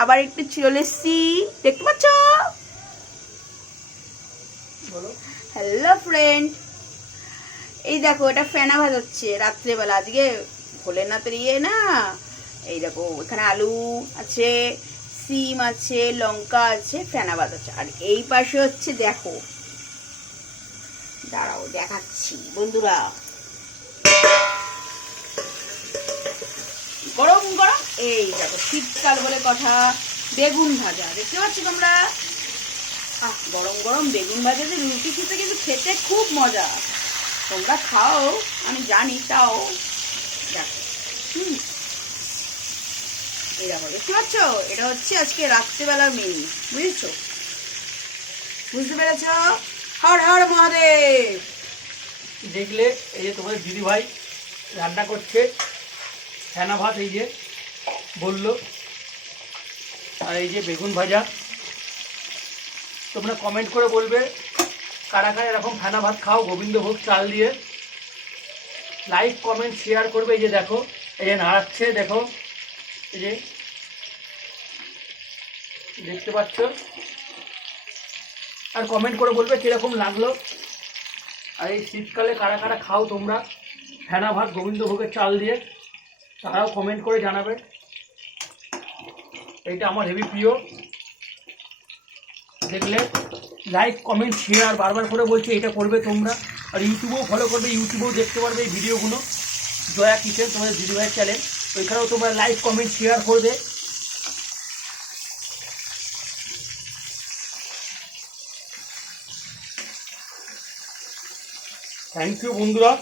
আবার একটু চলে এসছি, দেখতে পাচ্ছ? হ্যালো ফ্রেন্ড, এই দেখো এটা ফেনা ভাজাচ্ছে রাত্রেবেলা। আজকে ভোলেনাথের ইয়ে না, এই দেখো এখানে আলু আছে, সিম আছে, লঙ্কা আছে, ফেনা ভাজাচ্ছে। আর এই পাশে হচ্ছে দেখো, দাঁড়াও দেখাচ্ছি বন্ধুরা, গরম গরম এই দেখো শীতকাল বলে কথা, বেগুন ভাজা দেখতে পাচ্ছ তোমরা। গরম গরম বেগুন ভাজা যে রুটি খেতে কিন্তু খেতে খুব মজা। তোমরা খাও আমি জানি, তাও দেখো। এই দেখো দেখতে পাচ্ছ, এটা হচ্ছে আজকে রাত্রেবেলার মেনু, বুঝেছো? বুঝতে পেরেছ? হর হর মহাদেব। দেখলে এই যে তোমাদের দিদিভাই রান্না করছে ফেনা ভাত, এই যে বললো, আর এই যে বেগুন ভাজা। তোমরা কমেন্ট করে বলবে কারা কারা এরকম ফেনা ভাত খাও গোবিন্দভোগ চাল দিয়ে। লাইক কমেন্ট শেয়ার করবে। এই যে দেখো, এই যে নাড়াচ্ছে, দেখো এই যে দেখতে পাচ্ছ। আর কমেন্ট করে বলবে কীরকম লাগলো। আর এই শীতকালে কারা কারা খাও তোমরা ফেনা ভাত গোবিন্দভোগের চাল দিয়ে, তারাও কমেন্ট করে জানাবে। এইটা আমার হেভি প্রিয়। দেখলে লাইক কমেন্ট শেয়ার বারবার করে বলছে, এটা করবে তোমরা। আর ইউটিউবেও ফলো করবে, ইউটিউবেও দেখতে পারবে এই ভিডিওগুলো, জয়া কিচেন তোমাদের দিদিভাইয়ের চ্যানেল। ওইখানেও তোমরা লাইক কমেন্ট শেয়ার করবে। থ্যাংক ইউ বন্ধুরা।